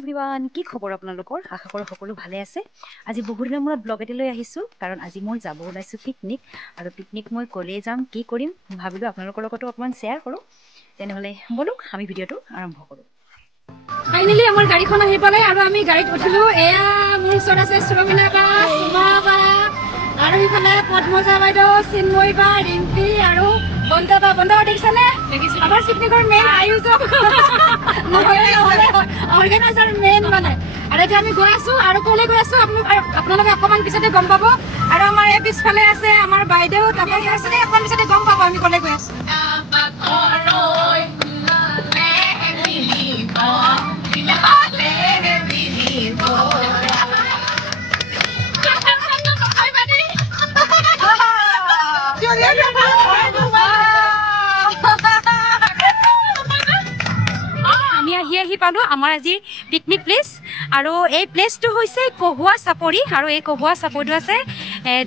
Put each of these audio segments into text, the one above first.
everyone কি খবৰ আপোনালোকৰ আশা কৰো সকলো ভালে আছে আজি বহুত দিনৰ মূৰত ব্লগ এটি লৈ আহিছো কাৰণ আজি মই যাব ওলাইছো পিকনিক আৰু পিকনিক মই কলে যাম কি কৰিম ভাবিলো আপোনালোকৰ লগতো অকমান শেয়াৰ কৰো তেনেহলে বলক আমি ভিডিওটো আৰম্ভ কৰো ফাইনালি আমাৰ গাড়ীখন আহি পালে আৰু আমি গাড়ীত উঠিলো এয়া মোৰ ওচৰত আছে সুৰমিনা বা সুমা বা আৰু ইফালে পদ্মজা বাইদেউ চিন্ময়ী বা ৰিম্পী আৰু বন্দা দেখিছানে আমাৰ পিকনিকৰ মেইন আয়োজক অৰ্গেনাইজাৰ মেইন মানে আৰু এতিয়া আমি গৈ আছো আৰু কলে গৈ আছো আপোনালোকে অকমান পিছতে গম পাব আৰু আমাৰ এই পিছফালে আছে আমাৰ বাইদেউ তাৰপৰা আছে অকমান পিছতে গম পাব আমি কলে গৈ আছো আহি পালো আমাৰ আজি পিকনিক প্লেস আৰু এই প্লেসটো হৈছে কহুৱা চাপৰি আৰু এই কহুৱা চাপৰিটো আছে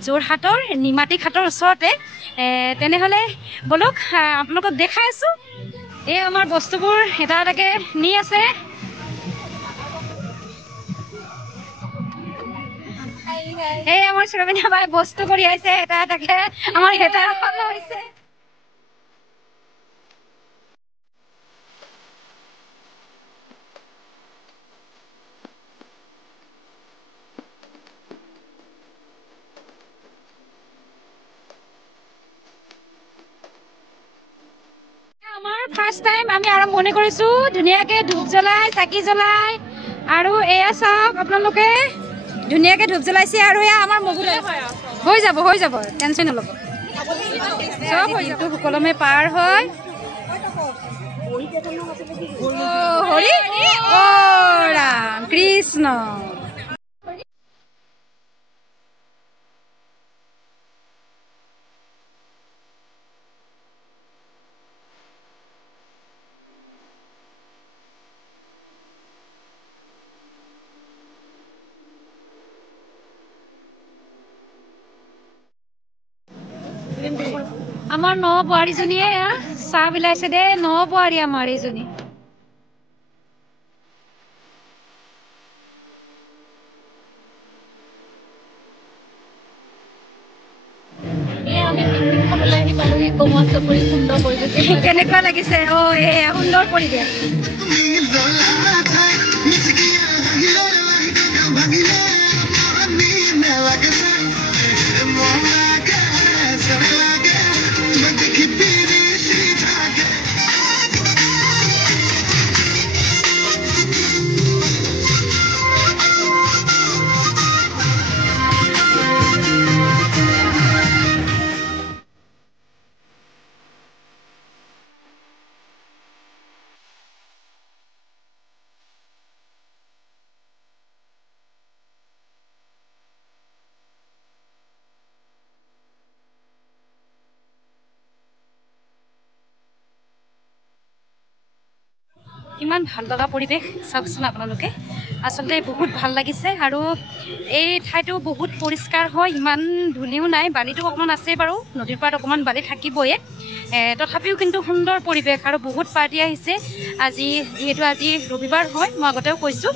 যোৰহাটৰ নিমাতী ঘাটৰ ওচৰতে তেনেহলে বলক আপোনালোকক দেখাই আছো এই আমাৰ বস্তুবোৰ এটা এটাকে নি আছে এই আমাৰ সুৰমিনা বাই বস্তু কৰি আছে এটা এটাকে আমাৰ এটা হৈছে ফাৰ্স্ট টাইম আমি আৰম্ভণি কৰিছো ধুনীয়াকে ধূপ জ্বলাই চাকি জ্বলাই আৰু এয়া চাওক আপোনালোকে ধুনীয়াকে ধূপ জ্বলাইছে আৰু এয়া আমাৰ মগুদাই হৈ যাব টেনচন নলব সব হৈ যাব সুকলমে পাৰ হয় হৰি ও ৰাম কৃষ্ণ আমাৰ ন বোৱাৰীজনীয়ে চাহ বিলাইছে দে ন বোৱাৰী আমাৰ এইজনী কেনেকুৱা লাগিছে সুন্দৰ পৰিৱেশ ইমান ভাল লগা পৰিৱেশ চাওকচোন আপোনালোকে আচলতে বহুত ভাল লাগিছে আৰু এই ঠাইটো বহুত পৰিষ্কাৰ হয় ইমান ধূলিও নাই বালিটো অকণমান আছে বাৰু নদীৰ পাৰত অকণমান বালি থাকিবয়ে তথাপিও কিন্তু সুন্দৰ পৰিৱেশ আৰু বহুত পাৰ্টি আহিছে আজি যিহেতু আজি ৰবিবাৰ হয় মই আগতেও কৈছোঁ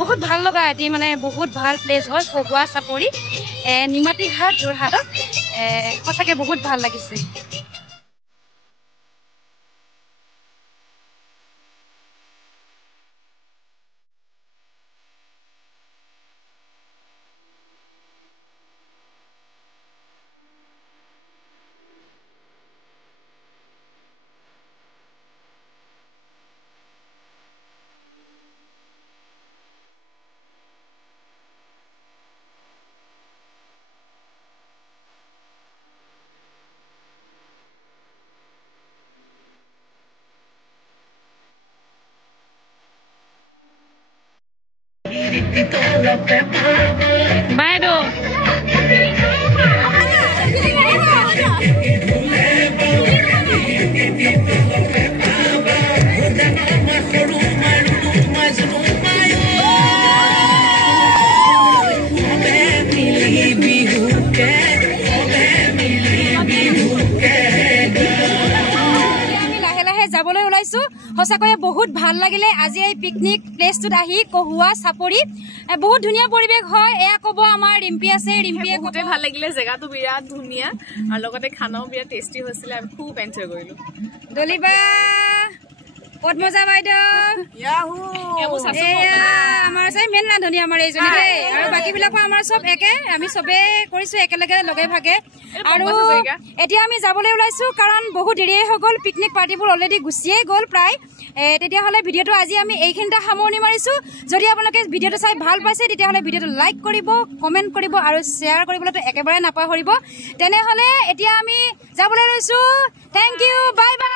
বহুত ভাল লগা এটি মানে বহুত ভাল প্লেচ হয় কহুৱা চাপৰি নিমাতী ঘাট যোৰহাটত সঁচাকৈ বহুত ভাল লাগিছে বাইদেউ সঁচাকৈ বহুত ভাল লাগিলে আজি এই পিকনিক প্লেচটোত আহি কহুৱা চাপৰি বহুত ধুনীয়া পৰিৱেশ হয় এয়া ক'ব আমাৰ ৰিম্পি আছে ৰিম্পিয়ে বহুতে ভাল লাগিলে জেগাটো বিৰাট ধুনীয়া আৰু লগতে খানাও বিৰাট টেষ্টি হৈছিলে আমি খুব এনজয় কৰিলো দলিবা পদ্মজা বাইদেউ আমাৰ চাই মেইন ৰান্ধনি আমাৰ এইজনী দেই আৰু বাকীবিলাকো আমাৰ চব একে আমি চবেই কৰিছো একেলগে লগে ভাগে আৰু এতিয়া আমি যাবলৈ ওলাইছো কাৰণ বহুত দেৰিয়ে হৈ গ'ল পিকনিক পাৰ্টিবোৰ অলৰেডি গুচিয়ে গ'ল প্ৰায় তেতিয়াহ'লে ভিডিঅ'টো আজি আমি এইখিনিতে সামৰণি মাৰিছো যদি আপোনালোকে ভিডিঅ'টো চাই ভাল পাইছে তেতিয়াহ'লে ভিডিঅ'টো লাইক কৰিব কমেণ্ট কৰিব আৰু শ্বেয়াৰ কৰিবলৈতো একেবাৰে নাপাহৰিব তেনেহ'লে এতিয়া আমি যাবলৈ লৈছো থেংক ইউ বাই বাই